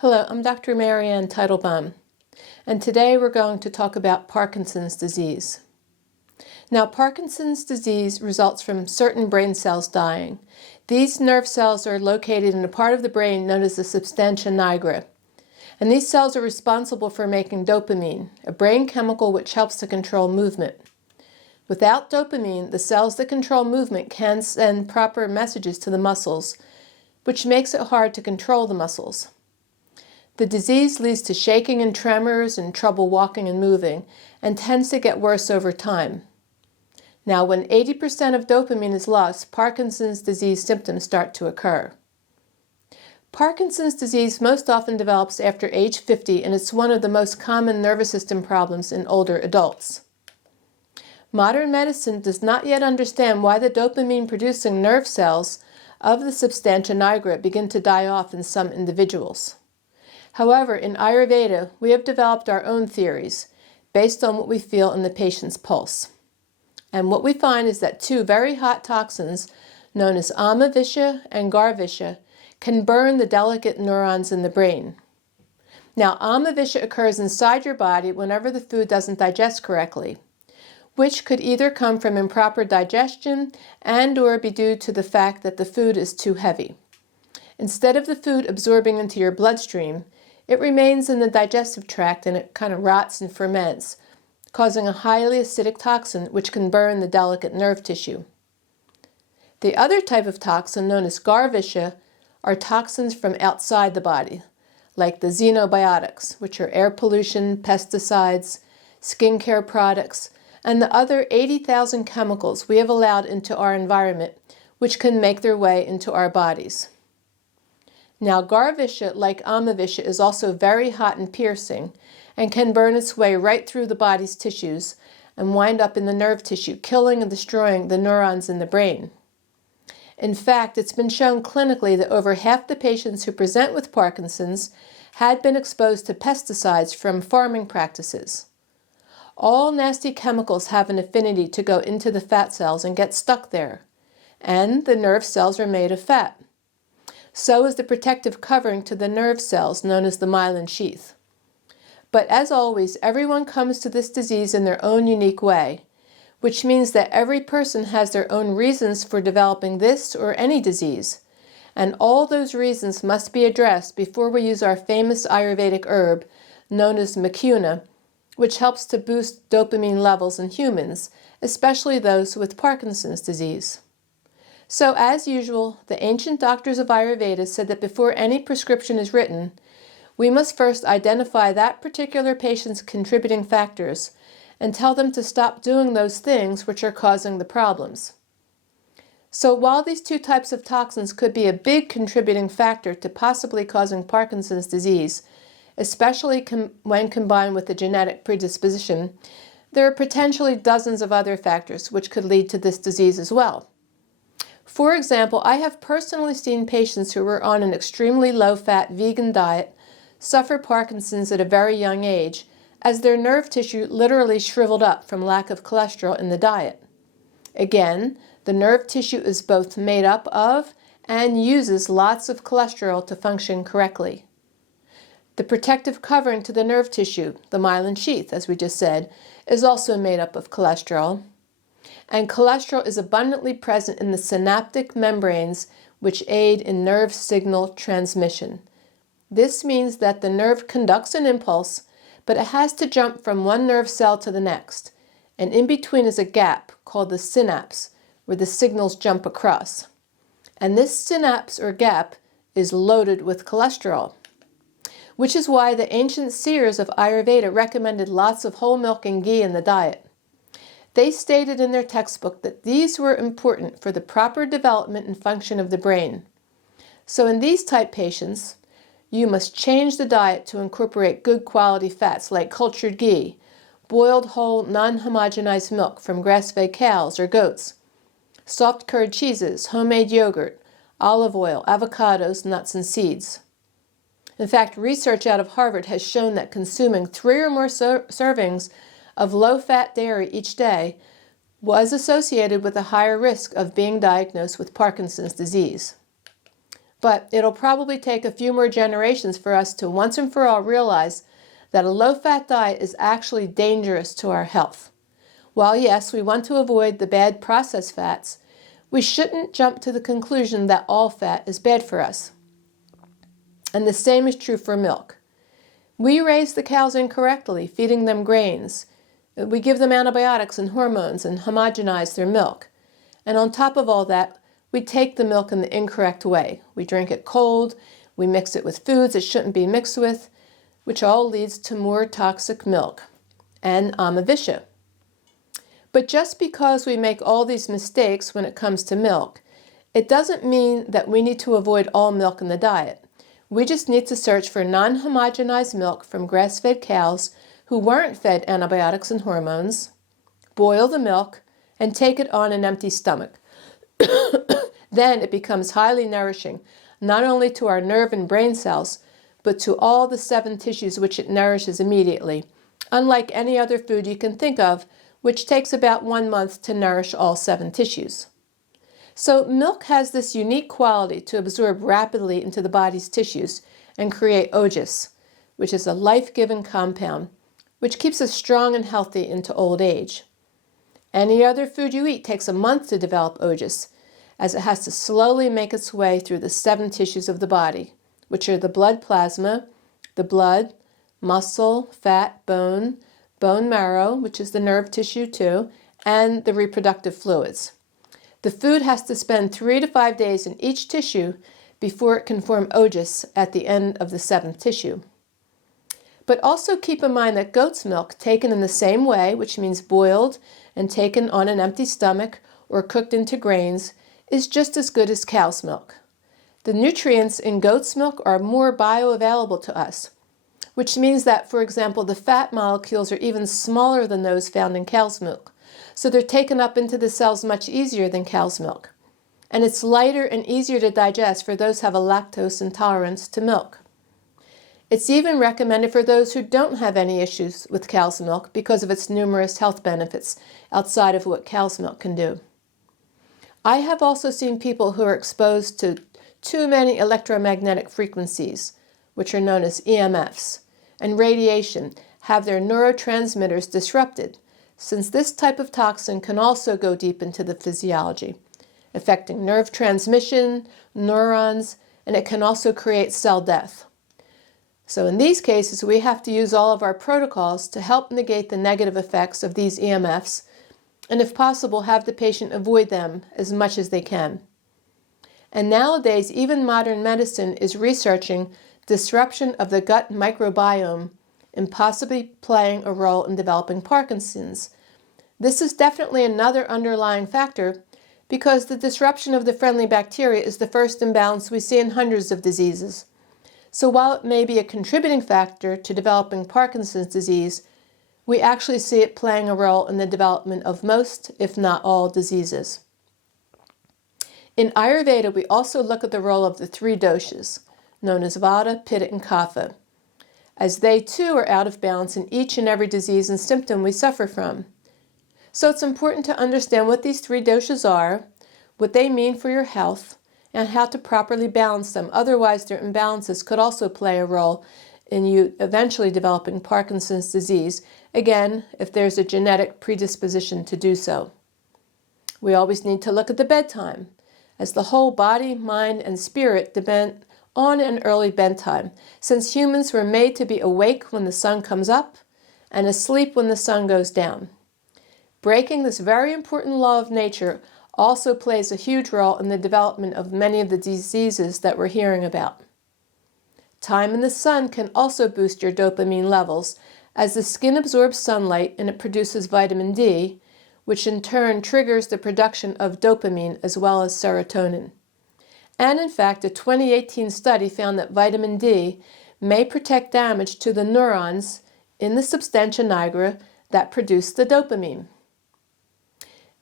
Hello, I'm Dr. Marianne Teitelbaum, and today we're going to talk about Parkinson's disease. Now, Parkinson's disease results from certain brain cells dying. These nerve cells are located in a part of the brain known as the Substantia Nigra, and these cells are responsible for making dopamine, a brain chemical which helps to control movement. Without dopamine, the cells that control movement can't send proper messages to the muscles, which makes it hard to control the muscles. The disease leads to shaking and tremors and trouble walking and moving, and tends to get worse over time. Now, when 80% of dopamine is lost, Parkinson's disease symptoms start to occur. Parkinson's disease most often develops after age 50, and it's one of the most common nervous system problems in older adults. Modern medicine does not yet understand why the dopamine-producing nerve cells of the Substantia Nigra begin to die off in some individuals. However, in Ayurveda, we have developed our own theories based on what we feel in the patient's pulse. And what we find is that two very hot toxins, known as visha and visha, can burn the delicate neurons in the brain. Now, visha occurs inside your body whenever the food doesn't digest correctly, which could either come from improper digestion and/or be due to the fact that the food is too heavy. Instead of the food absorbing into your bloodstream, it remains in the digestive tract and it kind of rots and ferments, causing a highly acidic toxin which can burn the delicate nerve tissue. The other type of toxin, known as visha, are toxins from outside the body, like the xenobiotics, which are air pollution, pesticides, skincare products, and the other 80,000 chemicals we have allowed into our environment, which can make their way into our bodies. Now, visha, like visha, is also very hot and piercing and can burn its way right through the body's tissues and wind up in the nerve tissue, killing and destroying the neurons in the brain. In fact, it's been shown clinically that over half the patients who present with Parkinson's had been exposed to pesticides from farming practices. All nasty chemicals have an affinity to go into the fat cells and get stuck there, and the nerve cells are made of fat. So is the protective covering to the nerve cells, known as the myelin sheath. But as always, everyone comes to this disease in their own unique way, which means that every person has their own reasons for developing this or any disease, and all those reasons must be addressed before we use our famous Ayurvedic herb, known as mucuna, which helps to boost dopamine levels in humans, especially those with Parkinson's disease. So, as usual, the ancient doctors of Ayurveda said that before any prescription is written, we must first identify that particular patient's contributing factors and tell them to stop doing those things which are causing the problems. So while these two types of toxins could be a big contributing factor to possibly causing Parkinson's disease, especially when combined with a genetic predisposition, there are potentially dozens of other factors which could lead to this disease as well. For example, I have personally seen patients who were on an extremely low-fat vegan diet suffer Parkinson's at a very young age, as their nerve tissue literally shriveled up from lack of cholesterol in the diet. Again, the nerve tissue is both made up of and uses lots of cholesterol to function correctly. The protective covering to the nerve tissue, the myelin sheath, as we just said, is also made up of cholesterol. And cholesterol is abundantly present in the synaptic membranes which aid in nerve signal transmission. This means that the nerve conducts an impulse, but it has to jump from one nerve cell to the next, and in between is a gap called the synapse, where the signals jump across. And this synapse or gap is loaded with cholesterol, which is why the ancient seers of Ayurveda recommended lots of whole milk and ghee in the diet. They stated in their textbook that these were important for the proper development and function of the brain. So in these type patients, you must change the diet to incorporate good quality fats like cultured ghee, boiled whole non-homogenized milk from grass-fed cows or goats, soft curd cheeses, homemade yogurt, olive oil, avocados, nuts, and seeds. In fact, research out of Harvard has shown that consuming 3 or more servings of low-fat dairy each day was associated with a higher risk of being diagnosed with Parkinson's disease. But it'll probably take a few more generations for us to once and for all realize that a low-fat diet is actually dangerous to our health. While yes, we want to avoid the bad processed fats, we shouldn't jump to the conclusion that all fat is bad for us. And the same is true for milk. We raise the cows incorrectly, feeding them grains. We give them antibiotics and hormones and homogenize their milk. And on top of all that, we take the milk in the incorrect way. We drink it cold, we mix it with foods it shouldn't be mixed with, which all leads to more toxic milk and visha. But just because we make all these mistakes when it comes to milk, it doesn't mean that we need to avoid all milk in the diet. We just need to search for non-homogenized milk from grass-fed cows who weren't fed antibiotics and hormones, boil the milk, and take it on an empty stomach. Then it becomes highly nourishing, not only to our nerve and brain cells, but to all the 7 tissues which it nourishes immediately, unlike any other food you can think of, which takes about 1 month to nourish all 7 tissues. So milk has this unique quality to absorb rapidly into the body's tissues and create Doshas, which is a life-giving compound, which keeps us strong and healthy into old age. Any other food you eat takes a month to develop Doshas, as it has to slowly make its way through the 7 tissues of the body, which are the blood plasma, the blood, muscle, fat, bone marrow, which is the nerve tissue too, and the reproductive fluids. The food has to spend 3 to 5 days in each tissue before it can form Doshas at the end of the 7th tissue. But also keep in mind that goat's milk taken in the same way, which means boiled and taken on an empty stomach or cooked into grains, is just as good as cow's milk. The nutrients in goat's milk are more bioavailable to us, which means that, for example, the fat molecules are even smaller than those found in cow's milk, so they're taken up into the cells much easier than cow's milk. And it's lighter and easier to digest for those who have a lactose intolerance to milk. It's even recommended for those who don't have any issues with cow's milk because of its numerous health benefits outside of what cow's milk can do. I have also seen people who are exposed to too many electromagnetic frequencies, which are known as EMFs, and radiation, have their neurotransmitters disrupted, since this type of toxin can also go deep into the physiology, affecting nerve transmission, neurons, and it can also create cell death. So in these cases, we have to use all of our protocols to help negate the negative effects of these EMFs, and if possible, have the patient avoid them as much as they can. And nowadays, even modern medicine is researching disruption of the gut microbiome and possibly playing a role in developing Parkinson's. This is definitely another underlying factor because the disruption of the friendly bacteria is the first imbalance we see in hundreds of diseases. So while it may be a contributing factor to developing Parkinson's disease, we actually see it playing a role in the development of most, if not all, diseases. In Ayurveda, we also look at the role of the 3 doshas, known as Vata, Pitta, and Kapha, as they too are out of balance in each and every disease and symptom we suffer from. So it's important to understand what these 3 doshas are, what they mean for your health, and how to properly balance them. Otherwise, their imbalances could also play a role in you eventually developing Parkinson's disease, again, if there's a genetic predisposition to do so. We always need to look at the bedtime, as the whole body, mind, and spirit depend on an early bedtime, since humans were made to be awake when the sun comes up and asleep when the sun goes down. Breaking this very important law of nature also plays a huge role in the development of many of the diseases that we're hearing about. Time in the sun can also boost your dopamine levels, as the skin absorbs sunlight and it produces vitamin D, which in turn triggers the production of dopamine as well as serotonin. And in fact, a 2018 study found that vitamin D may protect damage to the neurons in the Substantia Nigra that produce the dopamine.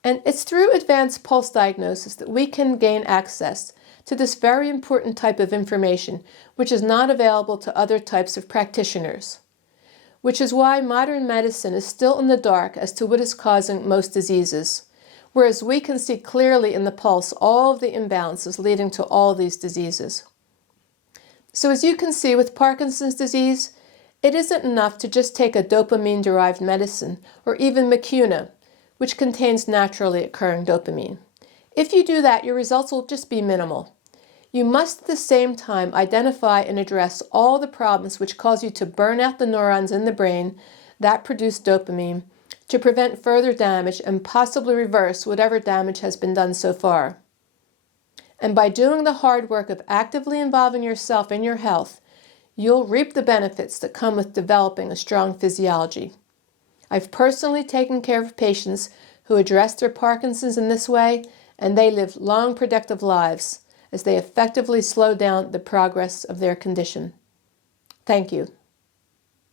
And it's through advanced pulse diagnosis that we can gain access to this very important type of information, which is not available to other types of practitioners, which is why modern medicine is still in the dark as to what is causing most diseases. whereas we can see clearly in the pulse all of the imbalances leading to all these diseases. So as you can see with Parkinson's disease, it isn't enough to just take a dopamine-derived medicine, or even Mucuna, which contains naturally occurring dopamine. If you do that, your results will just be minimal. You must at the same time identify and address all the problems which cause you to burn out the neurons in the brain that produce dopamine to prevent further damage and possibly reverse whatever damage has been done so far. And by doing the hard work of actively involving yourself in your health, you'll reap the benefits that come with developing a strong physiology. I've personally taken care of patients who address their Parkinson's in this way, and they live long, productive lives as they effectively slow down the progress of their condition. Thank you.